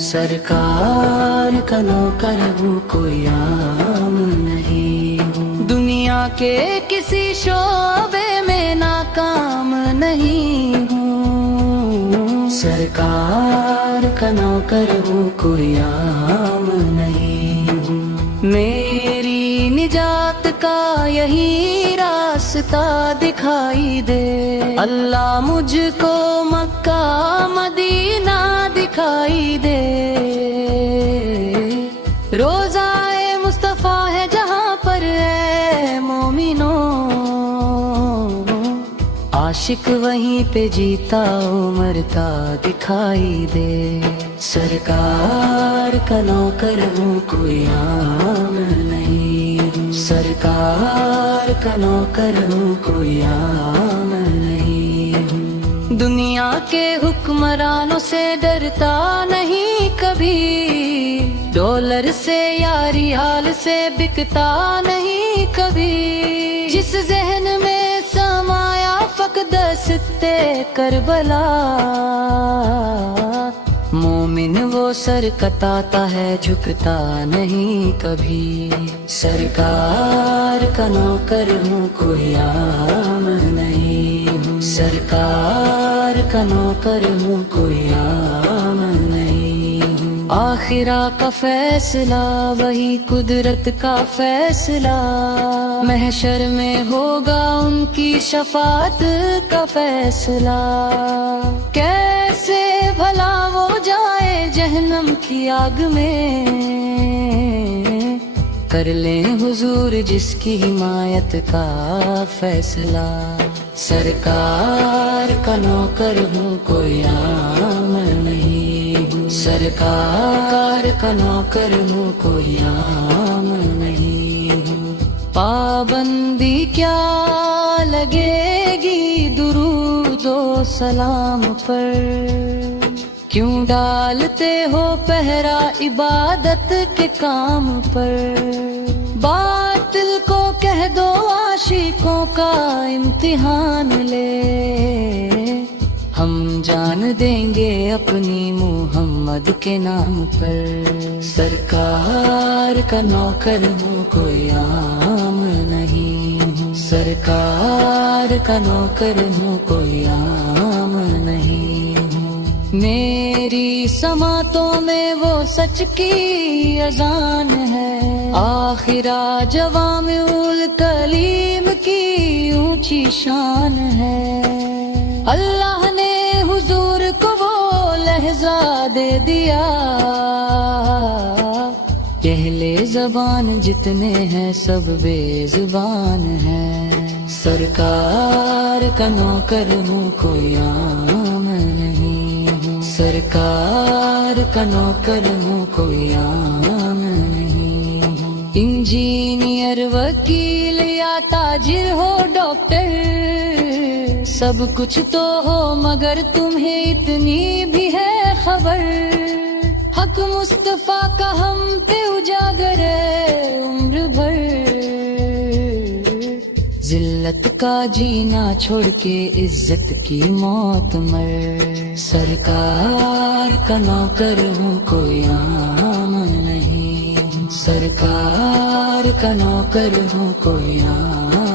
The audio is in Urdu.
سرکار کا نوکر ہوں، کوئی عام نہیں ہوں، دنیا کے کسی شعبے میں ناکام نہیں ہوں، سرکار کا نوکر ہوں، کوئی عام نہیں ہوں، میری نجات کا یہی راستہ دکھائی دے، اللہ مجھ کو مکہ مدینہ دکھائی دے، روزائے مصطفیٰ ہے جہاں پر اے مومنوں، عاشق وہیں پہ جیتا مرتا دکھائی دے، سرکار کا نوکر ہوں، کوئی عام نہیں ہوں، سرکار کا نوکر ہوں، کوئی عام نہیں ہوں، دنیا کے حکمرانوں سے ڈرتا نہیں کبھی، ڈالر سے یا ریال سے بکتا نہیں کبھی، جس ذہن میں سمایا فقد ستتے کربلا، مومن وہ سر کتاتا ہے جھکتا نہیں کبھی، سرکار کا نوکر ہوں، کوئی عام نہیں ہوں، سرکار کا نوکر ہوں، کوئی عام نہیں ہوں، آخرہ کا فیصلہ وہی قدرت کا فیصلہ، محشر میں ہوگا ان کی شفاعت کا فیصلہ، کیسے بھلا وہ جائے جہنم کی آگ میں، کر لیں حضور جس کی حمایت کا فیصلہ، سرکار کا نوکر ہوں، کوئی عام نہیں ہوں، سرکار کا نوکر ہوں، کوئی عام نہیں ہوں، پابندی کیا لگے گی درود و سلام پر، کیوں ڈالتے ہو پہرا عبادت کے کام پر، باطل کو کہہ دو عاشقوں کا امتحان لے، ہم جان دیں گے اپنی محمد کے نام پر، سرکار کا نوکر ہوں، کوئی عام نہیں ہوں، سرکار کا نوکر ہوں، کوئی عام نہیں ہوں، میری سماعتوں میں وہ سچ کی اذان ہے، آخرہ جوامع الکلیم کی اونچی شان ہے، اللہ نے حضور کو وہ لہجہ دے دیا، اہل زبان جتنے ہیں سب بے زبان ہیں، سرکار کا نوکر ہوں، کوئی عام نہیں ہوں، سرکار کا نوکر ہوں، کوئی عام نہیں ہوں، انجینئر وکیل یا تاجر ہو ڈاکٹر، سب کچھ تو ہو مگر تمہیں اتنی بھی ہے خبر، حق مصطفیٰ کا ہم پہ اجاگر ہے عمر بھر، ذلت کا جینا چھوڑ کے عزت کی موت مر، سرکار کا نوکر ہوں، کوئی عام نہیں ہوں، سرکار کا نوکر ہوں، کوئی عام